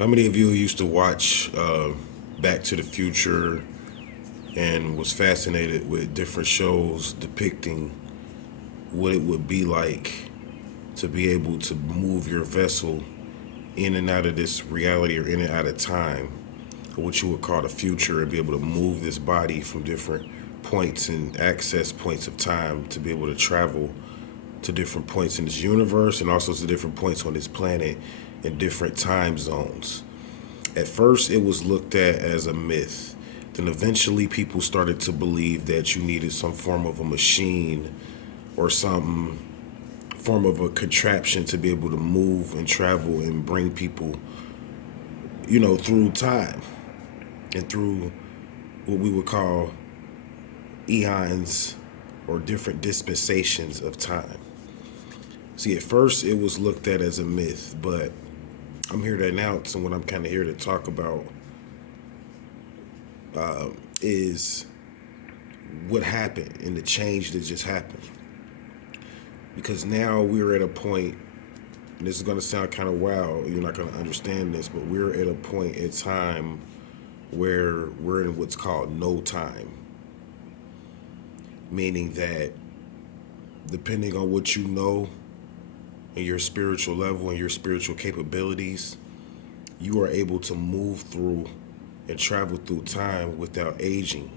How many of you used to watch Back to the Future and was fascinated with different shows depicting what it would be like to be able to move your vessel in and out of this reality or in and out of time, or what you would call the future, and be able to move this body from different points and access points of time to be able to travel to different points in this universe and also to different points on this planet in different time zones. At first, it was looked at as a myth. Then eventually, people started to believe that you needed some form of a machine or some form of a contraption to be able to move and travel and bring people, through time and through what we would call eons or different dispensations of time. See, at first, it was looked at as a myth, but I'm here to announce, and what I'm kind of here to talk about is what happened and the change that just happened. Because now we're at a point, and this is going to sound kind of wild, you're not going to understand this, but we're at a point in time where we're in what's called no time. Meaning that depending on what you know and your spiritual level and your spiritual capabilities, you are able to move through and travel through time without aging.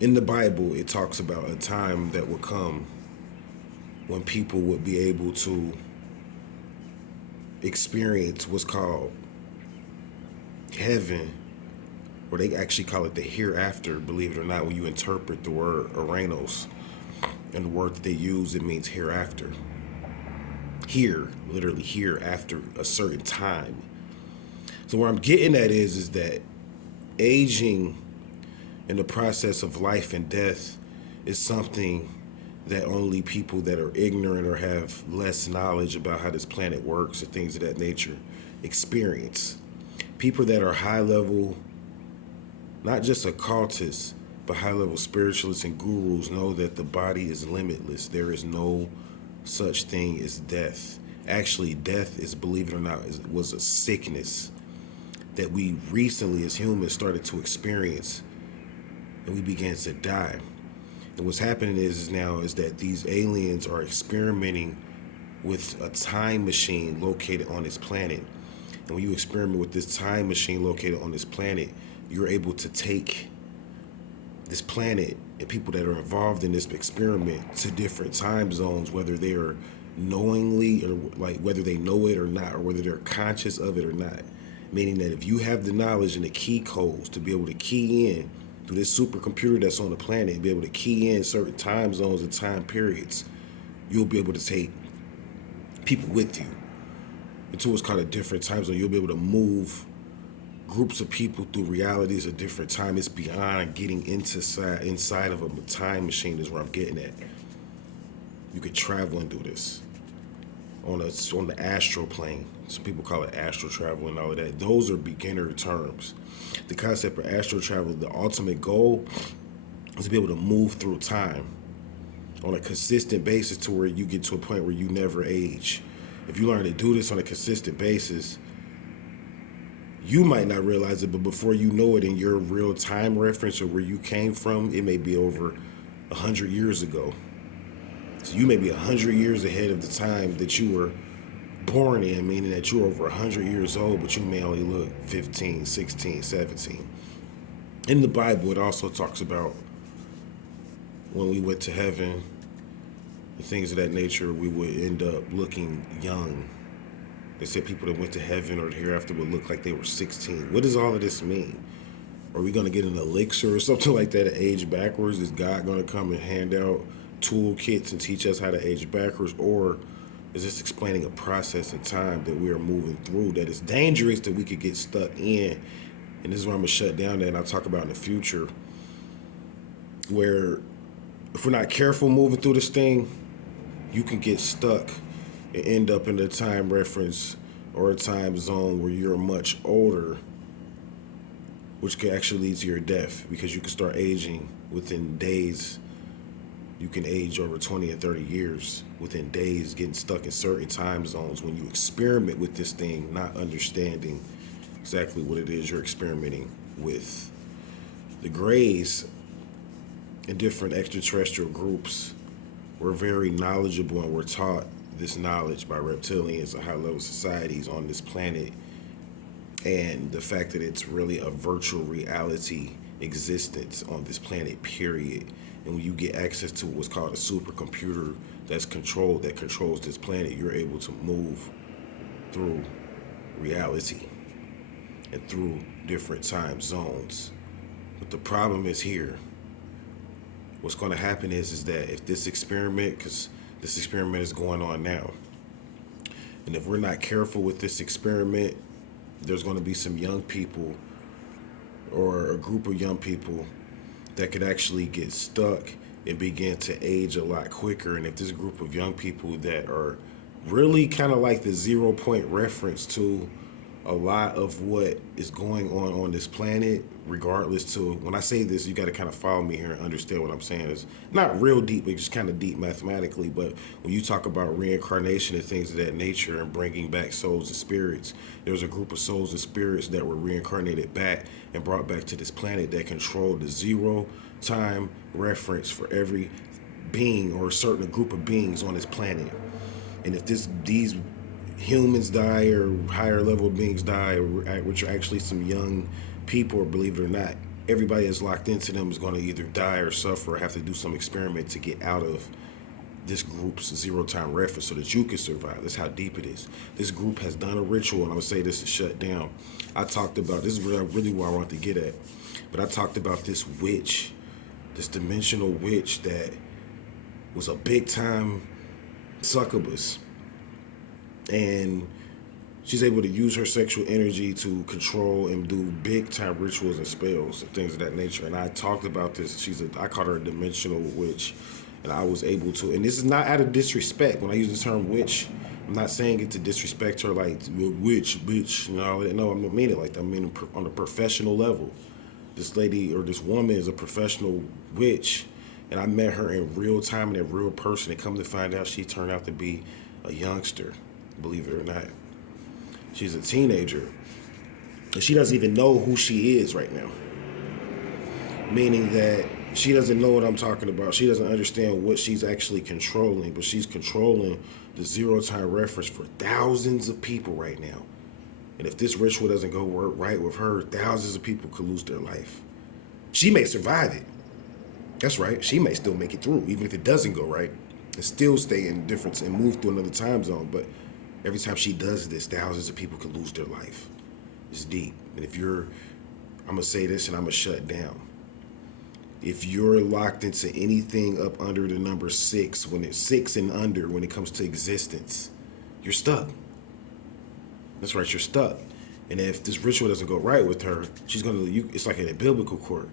In the Bible, it talks about a time that would come when people would be able to experience what's called heaven, or they actually call it the hereafter, believe it or not, when you interpret the word Aranos and the word that they use, it means hereafter. Here, literally here after a certain time. So where I'm getting at is that aging in the process of life and death is something that only people that are ignorant or have less knowledge about how this planet works or things of that nature experience. People that are high level, not just occultists, but high level spiritualists and gurus know that the body is limitless. There is no such thing as death. Actually, death is, believe it or not, was a sickness that we recently as humans started to experience, and we began to die. And what's happening is that these aliens are experimenting with a time machine located on this planet. And when you experiment with this time machine located on this planet, you're able to take this planet and people that are involved in this experiment to different time zones, whether they are knowingly, or like whether they know it or not, or whether they're conscious of it or not. Meaning that if you have the knowledge and the key codes to be able to key in through this supercomputer that's on the planet and be able to key in certain time zones and time periods, you'll be able to take people with you into what's called a different time zone. You'll be able to move groups of people through realities of different time. It's beyond getting inside of a time machine is where I'm getting at. You could travel and do this on the astral plane. Some people call it astral travel and all of that. Those are beginner terms. The concept of astral travel, the ultimate goal is to be able to move through time on a consistent basis to where you get to a point where you never age. If you learn to do this on a consistent basis, you might not realize it, but before you know it, in your real time reference or where you came from, it may be over 100 years ago. So you may be 100 years ahead of the time that you were born in, meaning that you're over 100 years old, but you may only look 15, 16, 17. In the Bible, it also talks about when we went to heaven and things of that nature, we would end up looking young. They said people that went to heaven or the hereafter would look like they were 16. What does all of this mean? Are we going to get an elixir or something like that to age backwards? Is God going to come and hand out toolkits and teach us how to age backwards? Or is this explaining a process in time that we are moving through that is dangerous, that we could get stuck in? And this is where I'm going to shut down that and I'll talk about in the future, where if we're not careful moving through this thing, you can get stuck and end up in a time reference or a time zone where you're much older, which could actually lead to your death because you can start aging within days. You can age over 20 and 30 years within days, getting stuck in certain time zones when you experiment with this thing, not understanding exactly what it is you're experimenting with. The Greys and different extraterrestrial groups were very knowledgeable and were taught this knowledge by reptilians and high level societies on this planet, and the fact that it's really a virtual reality existence on this planet, period. And when you get access to what's called a supercomputer that controls this planet, you're able to move through reality and through different time zones. But the problem is here. What's going to happen is that if this experiment, because this experiment is going on now, and if we're not careful with this experiment, there's going to be some young people or a group of young people that could actually get stuck and begin to age a lot quicker. And if this group of young people that are really kind of like the 0 point reference to a lot of what is going on this planet, regardless to, when I say this, you got to kind of follow me here and understand what I'm saying. It's not real deep, but just kind of deep mathematically. But when you talk about reincarnation and things of that nature and bringing back souls and spirits, there's a group of souls and spirits that were reincarnated back and brought back to this planet that controlled the 0 time reference for every being or a certain group of beings on this planet. And if these humans die or higher level beings die, which are actually some young people, or believe it or not, everybody that's locked into them is going to either die or suffer or have to do some experiment to get out of this group's 0 time reference so that you can survive. That's how deep it is. This group has done a ritual, and I'm going to say this to shut down. I talked about, this is really where I want to get at, but I talked about this witch, this dimensional witch that was a big time succubus. And she's able to use her sexual energy to control and do big time rituals and spells and things of that nature. And I talked about this. I called her a dimensional witch, and I was able to. And this is not out of disrespect. When I use the term witch, I'm not saying it to disrespect her, like witch, bitch. No, I don't mean it like that. I mean on a professional level. This lady or this woman is a professional witch, and I met her in real time and a real person. And come to find out, she turned out to be a youngster. Believe it or not. She's a teenager. And she doesn't even know who she is right now. Meaning that she doesn't know what I'm talking about. She doesn't understand what she's actually controlling, but she's controlling the 0 time reference for thousands of people right now. And if this ritual doesn't go right with her, thousands of people could lose their life. She may survive it. That's right. She may still make it through, even if it doesn't go right, and still stay in difference and move through another time zone. But every time she does this, thousands of people could lose their life. It's deep. And I'm going to say this and I'm going to shut down. If you're locked into anything up under the number 6, when it's 6 and under, when it comes to existence, you're stuck. That's right, you're stuck. And if this ritual doesn't go right with her, it's like in a biblical court.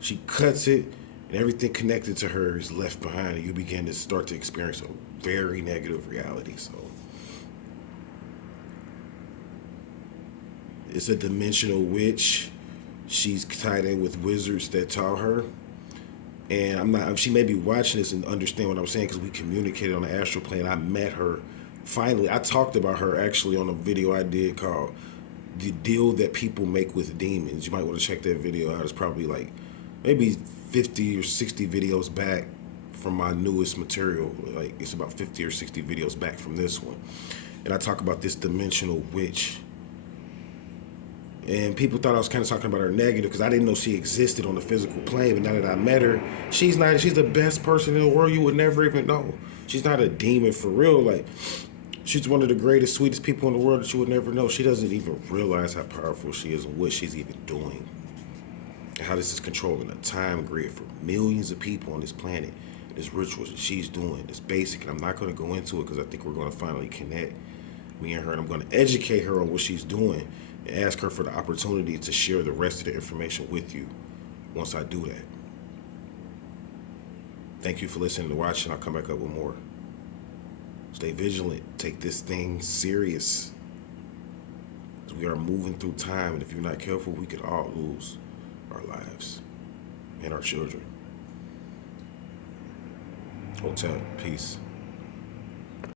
She cuts it, and everything connected to her is left behind, and you begin to start to experience a very negative reality. So it's a dimensional witch. She's tied in with wizards that taught her. And she may be watching this and understand what I'm saying because we communicated on the astral plane. I met her finally. I talked about her actually on a video I did called The Deal That People Make with Demons. You might want to check that video out. It's probably like maybe 50 or 60 videos back from my newest material. Like it's about 50 or 60 videos back from this one. And I talk about this dimensional witch. And people thought I was kind of talking about her negative because I didn't know she existed on the physical plane. But now that I met her, she's the best person in the world you would never even know. She's not a demon for real. Like, she's one of the greatest, sweetest people in the world that you would never know. She doesn't even realize how powerful she is and what she's even doing. And how this is controlling a time grid for millions of people on this planet. This ritual that she's doing is basic. And I'm not going to go into it because I think we're going to finally connect, me and her. And I'm going to educate her on what she's doing. And ask her for the opportunity to share the rest of the information with you once I do that. Thank you for listening and watching. I'll come back up with more. Stay vigilant. Take this thing serious. As we are moving through time, and if you're not careful, we could all lose our lives and our children. Hotel. Peace.